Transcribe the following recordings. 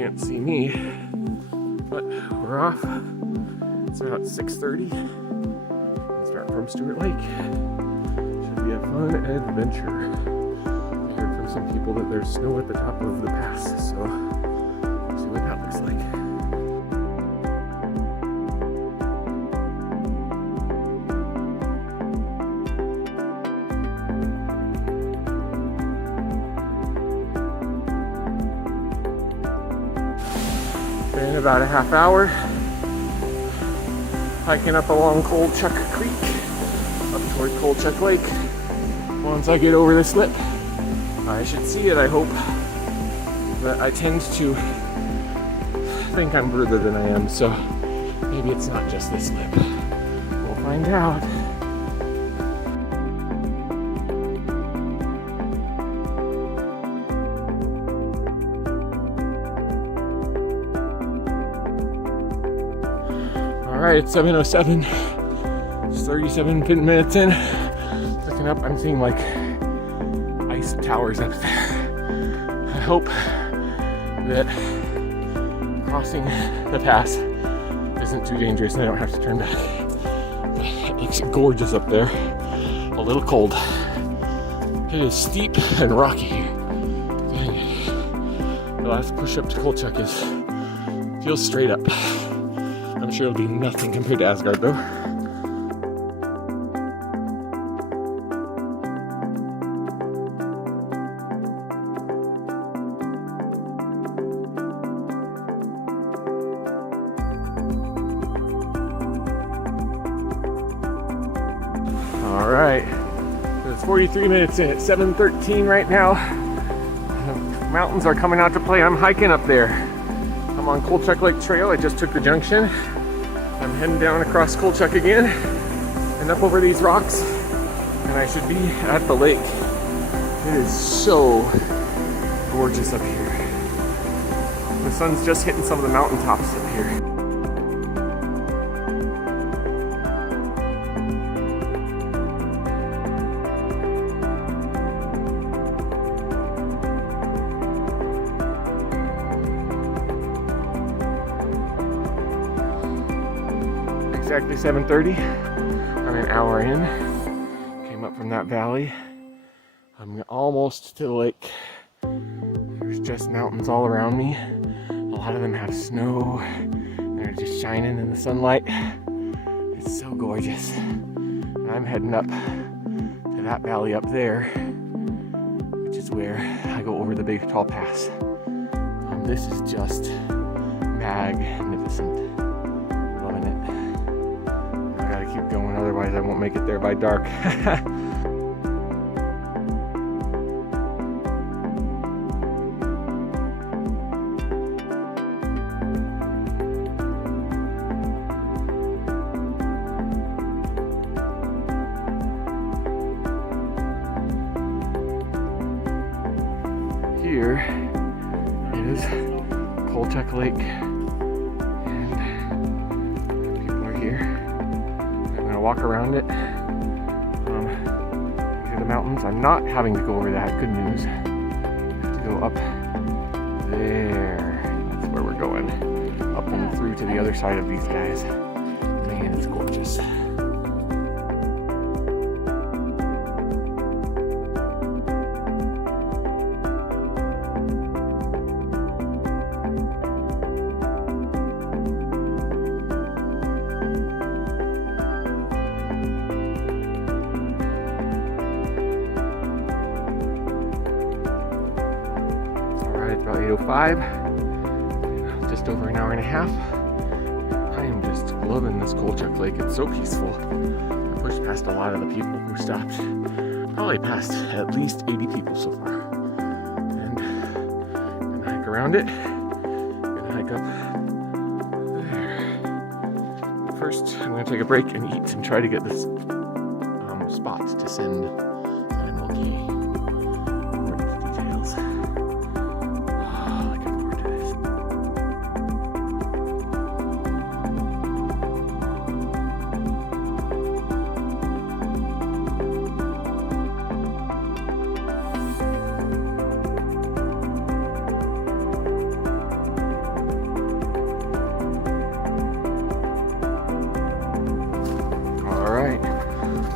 can't see me, but we're off. It's about 6:30. We'll start from Stuart Lake. Should be a fun adventure. I heard from some people that there's snow at the top of the pass, so we'll see what that looks like. In about a half hour, hiking up along Coleco Creek, up toward Coleco Lake. Once I get over the slip, I should see it, I hope. But I tend to think I'm further than I am, so maybe it's not just this slip. We'll find out. Alright, it's 7:07, it's 37 minutes in. Looking up, I'm seeing like ice towers up there. I hope that crossing the pass isn't too dangerous and I don't have to turn back. It's gorgeous up there, a little cold. It is steep and rocky. The last push up to Coleco feels straight up. I'm sure it'll be nothing compared to Asgard though. All right, it's 43 minutes in. It's 7:13 right now. The mountains are coming out to play. I'm hiking up there. I'm on Coleco Lake Trail. I just took the junction. I'm heading down across Coleco again and up over these rocks, and I should be at the lake. It is so gorgeous up here. The sun's just hitting some of the mountaintops up here. Exactly 7:30. I'm an hour in. Came up from that valley. I'm almost to the lake. There's just mountains all around me. A lot of them have snow. They're just shining in the sunlight. It's so gorgeous. And I'm heading up to that valley up there, which is where I go over the big tall pass. This is just magnificent. Loving it. I gotta keep going, otherwise I won't make it there by dark. Here is Coleco Lake, and people are here. I'm gonna walk around it. These are the mountains. I'm not having to go over that. Good news. I have to go up there. That's where we're going. Up and through to the other side of these guys. Man, it's gorgeous. About 8:05, just over an hour and a half. I am just loving this Coleco Lake. It's so peaceful. I pushed past a lot of the people who stopped. Probably past at least 80 people so far. And I'm gonna hike around it. Gonna hike up there. First, I'm gonna take a break and eat and try to get this spot to send that I'm okay. Details.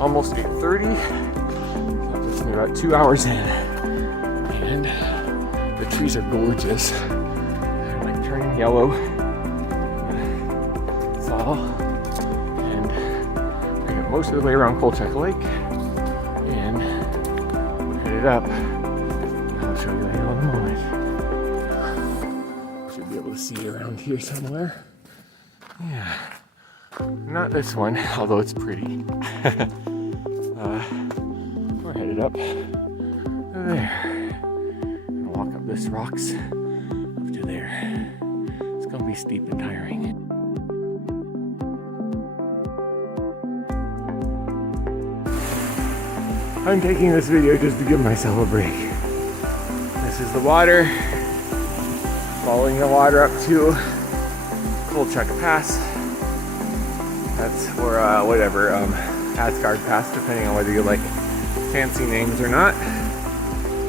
almost 8:30. That puts me about 2 hours in. And the trees are gorgeous. They're like turning yellow in the fall. And we got most of the way around Coleco Lake. And we're headed up. I'll show you that in a moment. Should be able to see it around here somewhere. Yeah. Not this one, although it's pretty. We're headed up there. And walk up this rocks up to there. It's gonna be steep and tiring. I'm taking this video just to give myself a break. This is the water. Following the water up to Coleco Pass. That's where, Asgard Pass, depending on whether you like fancy names or not.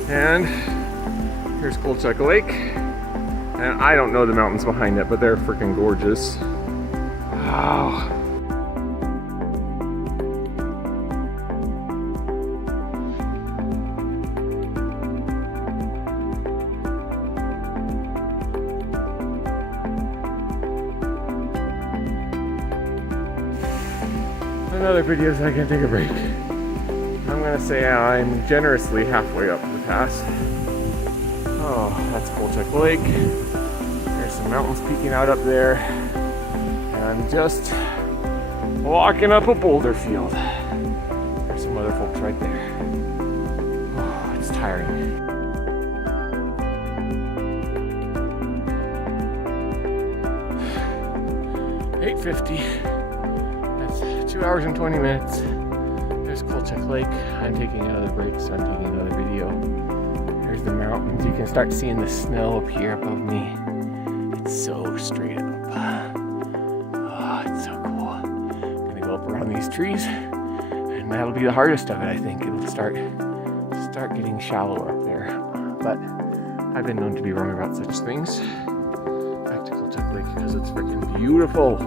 And here's Coleco Lake. And I don't know the mountains behind it, but they're freaking gorgeous. Wow. Another video so I can take a break. I'm gonna say I'm generously halfway up the pass. Oh, that's Coleco Lake. There's some mountains peeking out up there. And I'm just walking up a boulder field. There's some other folks right there. Oh, it's tiring. $8:50. 2 hours and 20 minutes. There's Coleco Lake. I'm taking another break, so I'm taking another video. There's the mountains. You can start seeing the snow up here above me. It's so straight up. Oh, it's so cool. I'm gonna go up around these trees, and that'll be the hardest of it, I think. It'll start getting shallower up there. But I've been known to be wrong about such things. Back to Coleco Lake because it's freaking beautiful.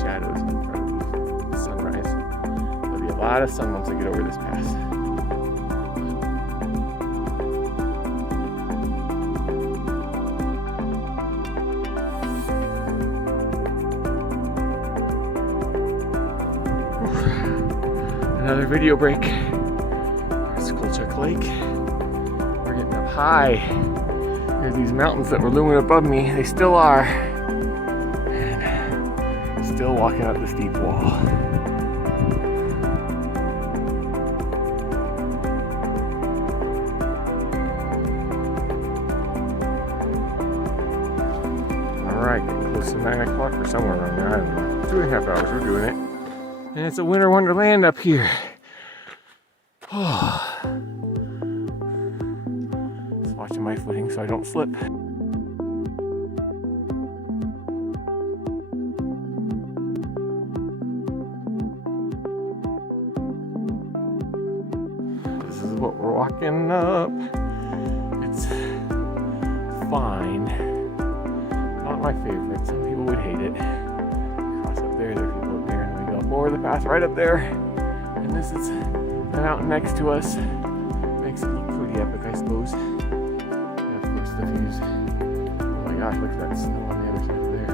Shadows in front of the sunrise. There'll be a lot of sun once I get over this pass. Another video break. There's Coleco Lake. We're getting up high. There's these mountains that were looming above me. They still are. Still walking up the steep wall. Alright, getting close to 9 o'clock or somewhere around there. I don't know. 2.5 hours, we're doing it. And it's a winter wonderland up here. Oh. Just watching my footing so I don't slip. This is what we're walking up. It's fine. Not my favorite. Some people would hate it. Cross up there, there are people up there, and we go over the path right up there. And this is the mountain next to us. Makes it look pretty epic, I suppose. And of course the views. Oh my gosh, look at that snow on the other side of there.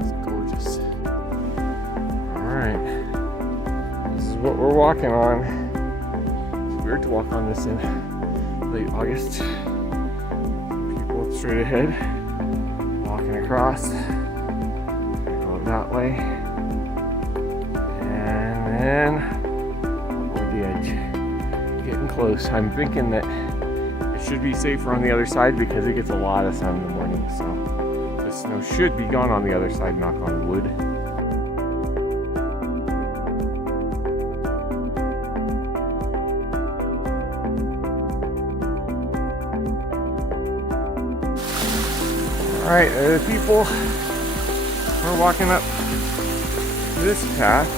It's gorgeous. Alright. This is what we're walking on. Weird to walk on this in late August. People straight ahead, walking across. Go that way, and then over the edge. Getting close. I'm thinking that it should be safer on the other side because it gets a lot of sun in the morning. So the snow should be gone on the other side. Knock on wood. Alright, the people are walking up this path.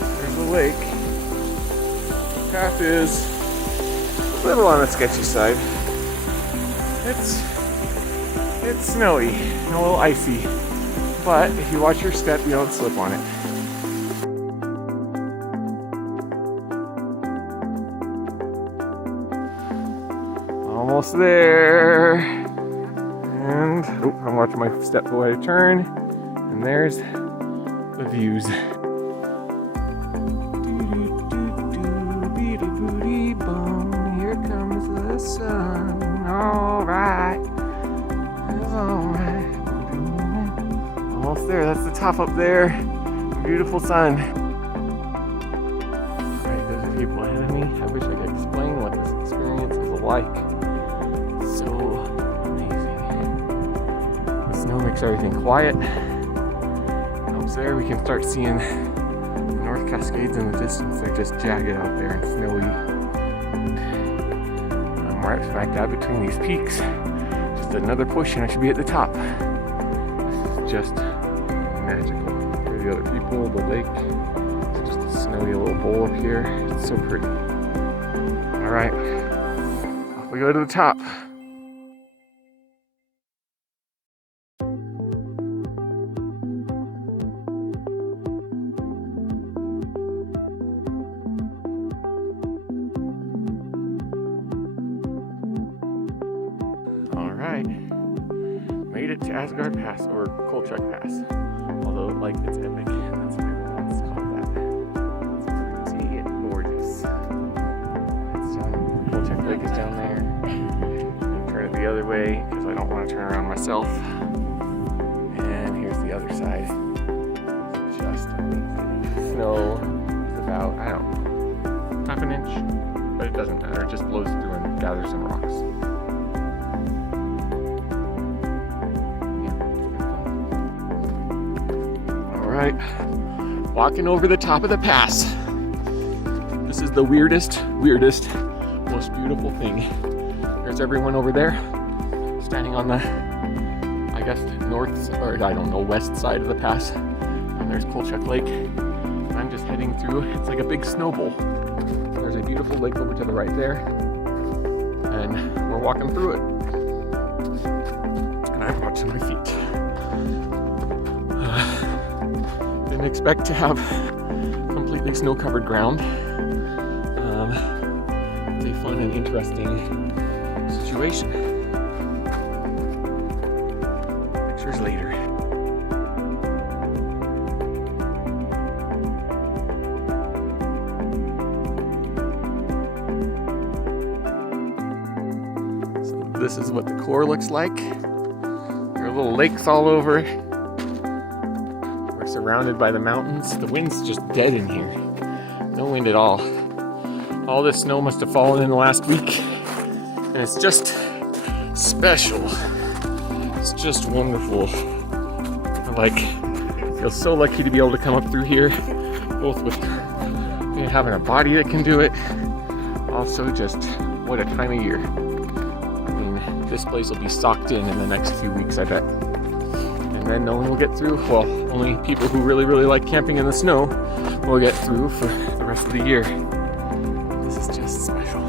There's a lake. The path is a little on the sketchy side. It's snowy and a little icy. But if you watch your step, you don't slip on it. almost there. And I'm watching my step go out of turn. And there's the views. Here comes the sun. All right. It's all right. Almost there. That's the top up there. Beautiful sun. Alright, there's the people ahead of me. I wish I could explain what this experience is like. It's so amazing. The snow makes everything quiet. Up there we can start seeing the North Cascades in the distance. They're just jagged out there and snowy. I'm right smack dab between these peaks. Just another push and I should be at the top. This is just magical. The other people, the lake. It's just a snowy little bowl up here. It's so pretty. Alright, off we go to the top. Alright, made it to Asgard Pass, or Coleco Pass. Although, like, it's epic, that's what everyone wants to call that. It's pretty and gorgeous. It's down, Coleco Lake is down there. Turn it the other way, because I don't want to turn around myself. And here's the other side. It's just amazing. Snow is about, I don't know, half an inch. But it doesn't matter, it just blows through and gathers in rocks. Alright, walking over the top of the pass. This is the weirdest, most beautiful thing. There's everyone over there, standing on the, I guess, north, or I don't know, west side of the pass. And there's Coleco Lake. I'm just heading through, it's like a big snow bowl. There's a beautiful lake over to the right there. And we're walking through it. And I'm watching my feet. Didn't expect to have completely snow-covered ground. It's a fun and interesting situation. Pictures later. So this is what the core looks like. There are little lakes all over. Surrounded by the mountains. The wind's just dead in here. No wind at all. All this snow must have fallen in the last week. And it's just special. It's just wonderful. I feel so lucky to be able to come up through here. Both with having a body that can do it. Also just what a time of year. I mean, this place will be socked in the next few weeks, I bet. And then no one will get through. Well, only people who really like camping in the snow will get through for the rest of the year. This is just special.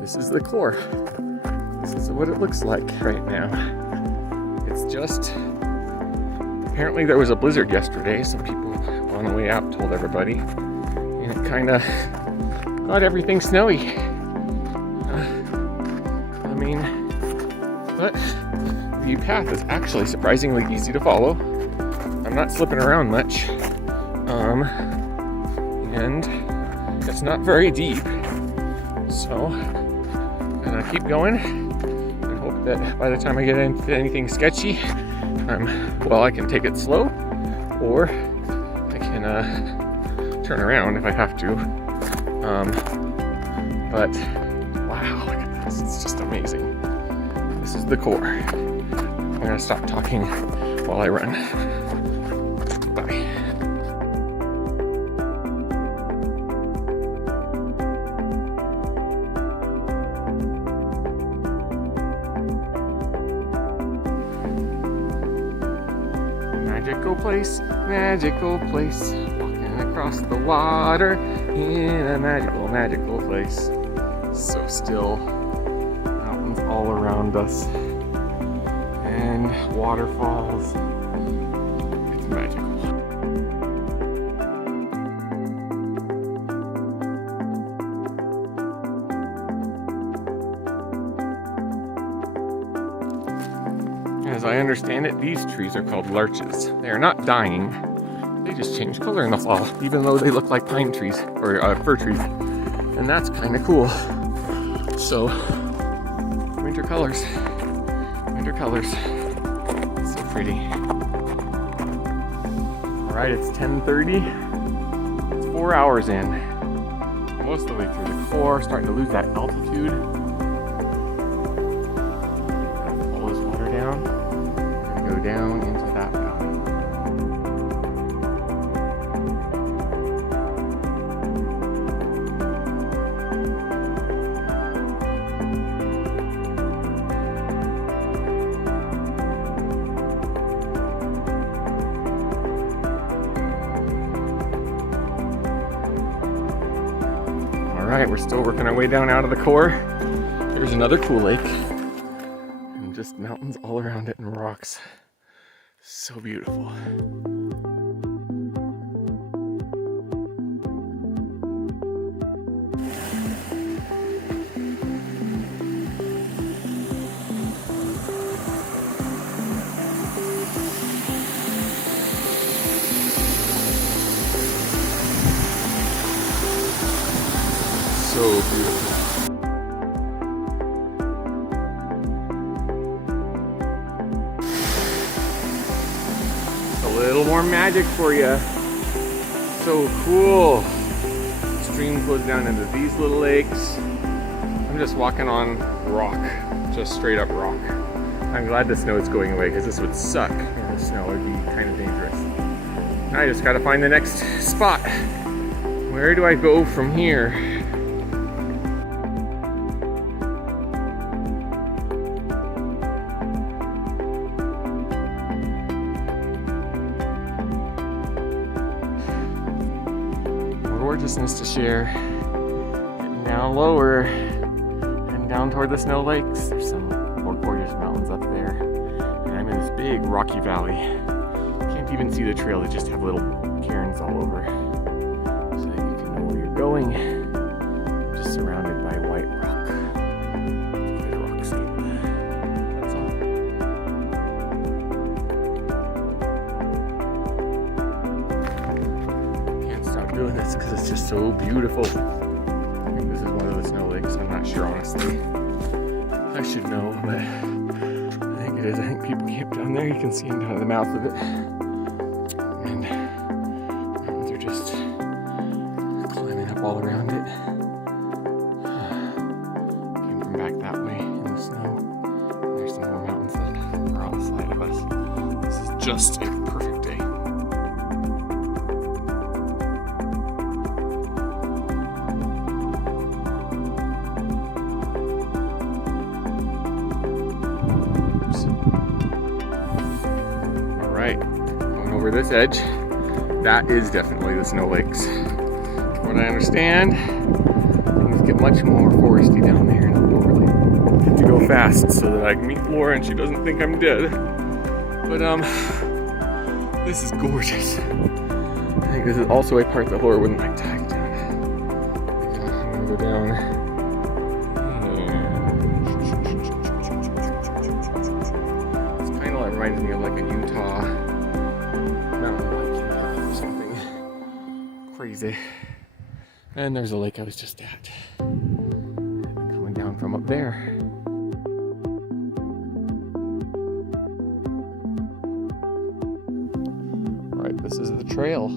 This is the core. This is what it looks like right now. It's just, apparently there was a blizzard yesterday. Some people on the way out told everybody. And it kind of got everything snowy. But the path is actually surprisingly easy to follow. I'm not slipping around much. And it's not very deep. So I'm gonna keep going and hope that by the time I get into anything sketchy, I can take it slow, or I can turn around if I have to. But wow, look at this, it's just amazing. This is the core. gonna stop talking while I run. Bye. Magical place, walking across the water in a magical place. So still, mountains all around us, and waterfalls. It's magical. As I understand it, these trees are called larches. They are not dying. They just change color in the fall, even though they look like pine trees or fir trees. And that's kind of cool. So, winter colors. Winter colors. So pretty. All right, it's 10:30. It's 4 hours in. Most of the way through the core, starting to lose that altitude. Pull this water down. Go down into that valley. All right, we're still working our way down out of the core. There's another cool lake. And just mountains all around it and rocks. So beautiful. So beautiful. A little more magic for you. So cool. Stream flows down into these little lakes. I'm just walking on rock, just straight up rock. I'm glad the snow is going away because this would suck in the snow. It'd be kind of dangerous. Now I just gotta find the next spot. Where do I go from here? Gorgeousness to share. Getting down lower and down toward the Snow Lakes. There's some more gorgeous mountains up there. And I'm in this big rocky valley. Can't even see the trail, they just have little cairns all over. So that you can know where you're going. I'm just surrounded by white rock. It's quite a rockscape. That's all. Doing this because it's just so beautiful. I think this is one of the Snow Lakes. I'm not sure, honestly. I should know, but I think it is. I think people camp down there. You can see them down at the mouth of it. And mountains are just climbing up all around it. Came from back that way in the snow. And there's some more mountains that are on the side of us. This is just a perfect day. Going over this edge, that is definitely the Snow Lakes. From what I understand, things get much more foresty down there, and I'll really get to go fast so that I can meet Laura and she doesn't think I'm dead. But this is gorgeous. I think this is also a part that Laura wouldn't like to hike down. I'm gonna go down. Reminds me of like a Utah mountain biking or something crazy. And there's a lake I was just at. Coming down from up there. Alright, this is the trail.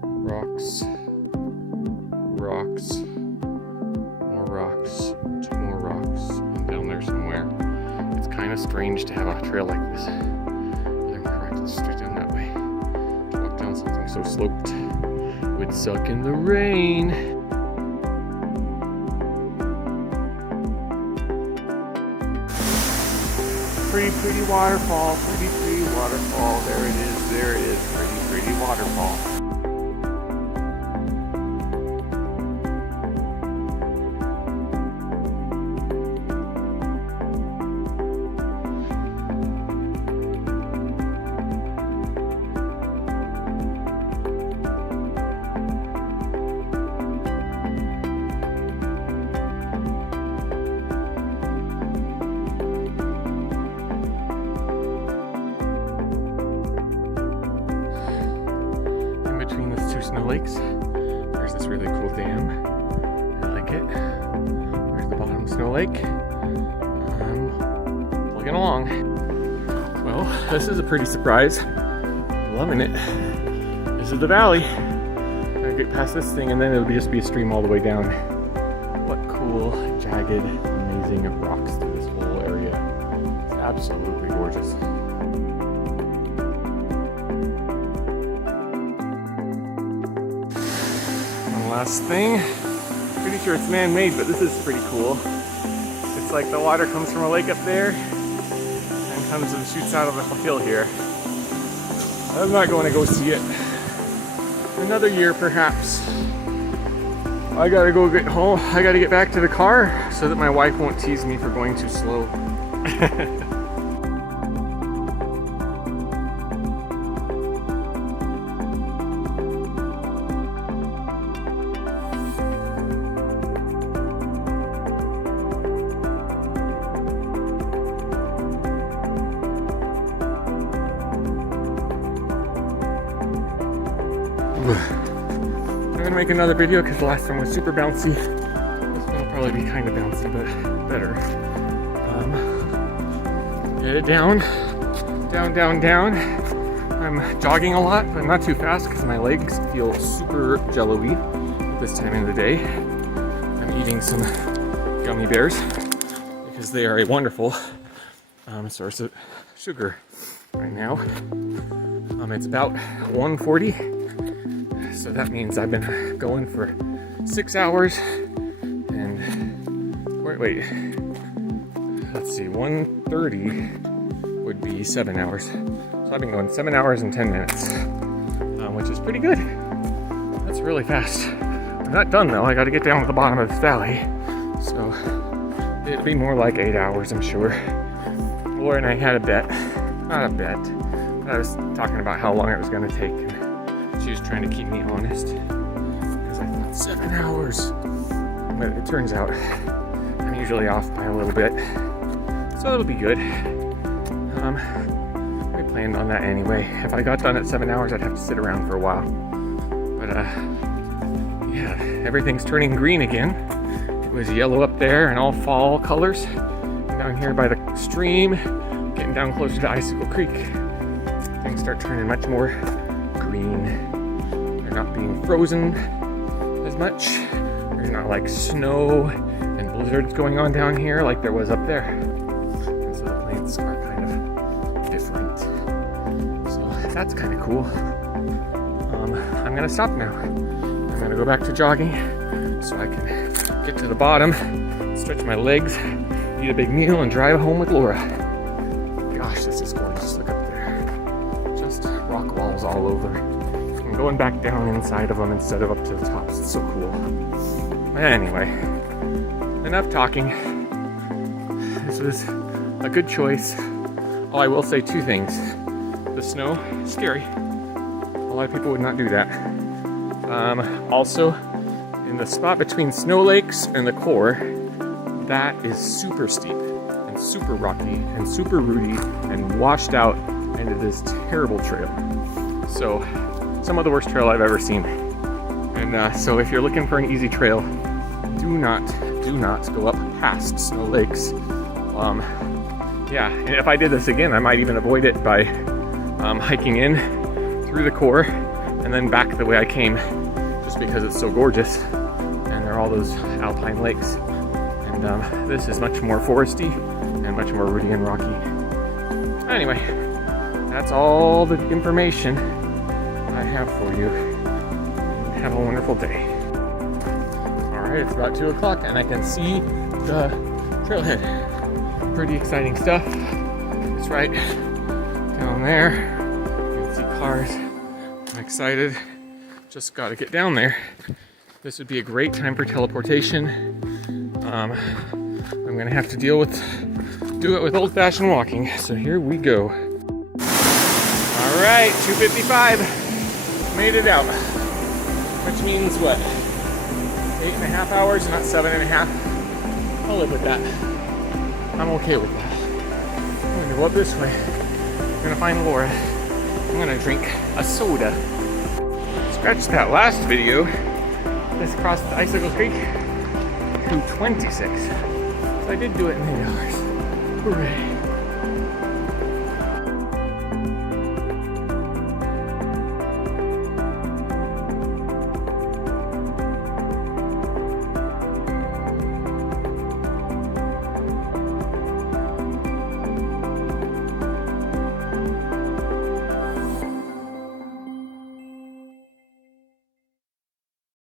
Rocks. Rocks. More rocks. 2 more rocks. And down there somewhere. It's kind of strange to have a trail like this. They're correct, let's straight down that way. To walk down something so sloped would suck in the rain. Pretty waterfall, pretty waterfall. There it is, pretty waterfall. Snow Lakes. There's this really cool dam. I like it. There's the bottom of Snow Lake. I'm plugging along. Well, this is a pretty surprise. Loving it. This is the valley. I get past this thing and then it'll just be a stream all the way down. What cool, jagged, amazing rocks through this whole area. It's absolutely gorgeous. Last thing, pretty sure it's man-made, but this is pretty cool. It's like the water comes from a lake up there and comes and shoots out of a hill here. I'm not going to go see it. Another year, perhaps. I gotta go get home. I gotta get back to the car so that my wife won't tease me for going too slow. I'm gonna make another video because the last one was super bouncy. This one will probably be kind of bouncy, but better. Get it down. I'm jogging a lot, but not too fast because my legs feel super jello-y at this time of the day. I'm eating some gummy bears because they are a wonderful source of sugar right now. It's about 1:40. So that means I've been going for 6 hours and wait, let's see, 1:30 would be 7 hours. So I've been going 7 hours and 10 minutes, which is pretty good. That's really fast. I'm not done though, I gotta get down to the bottom of this valley. So it'll be more like 8 hours, I'm sure. Laura and I had a bet, not a bet, but I was talking about how long it was gonna take. She was trying to keep me honest because I thought 7 hours, but it turns out I'm usually off by a little bit, so it'll be good. We planned on that anyway. If I got done at 7 hours, I'd have to sit around for a while. But yeah, everything's turning green again. It was yellow up there and all fall colors. And down here by the stream, getting down closer to Icicle Creek, things start turning much more green. They're not being frozen as much. There's not like snow and blizzards going on down here like there was up there. And so the plants are kind of different. So that's kind of cool. I'm gonna stop now. I'm gonna go back to jogging so I can get to the bottom, stretch my legs, eat a big meal, and drive home with Laura. Gosh, this is gorgeous. Look up there. Just rock walls all over. I'm going back down inside of them instead of up to the tops. It's so cool. Anyway, enough talking. This was a good choice. Oh, I will say two things. The snow, scary. A lot of people would not do that. Also, in the spot between Snow Lakes and the core, that is super steep and super rocky and super rooty and washed out, and it is terrible trail. So, some of the worst trail I've ever seen. And so if you're looking for an easy trail, do not go up past Snow Lakes. Yeah, and if I did this again, I might even avoid it by hiking in through the core and then back the way I came, just because it's so gorgeous and there are all those alpine lakes. And this is much more foresty and much more rooty and rocky. Anyway, that's all the information I have for you. Have a wonderful day. Alright, it's about 2 o'clock and I can see the trailhead. Pretty exciting stuff. It's right down there. You can see cars. I'm excited. Just got to get down there. This would be a great time for teleportation. I'm gonna have to do it with old-fashioned walking. So here we go. All right, 2:55. Made it out. Which means what? 8.5 hours, not 7.5. I'll live with that. I'm okay with that. I'm gonna go up this way. I'm gonna find Laura. I'm gonna drink a soda. Scratch that last video. Just crossed the Icicle Creek. 2:26. So I did do it in 8 hours. Hooray.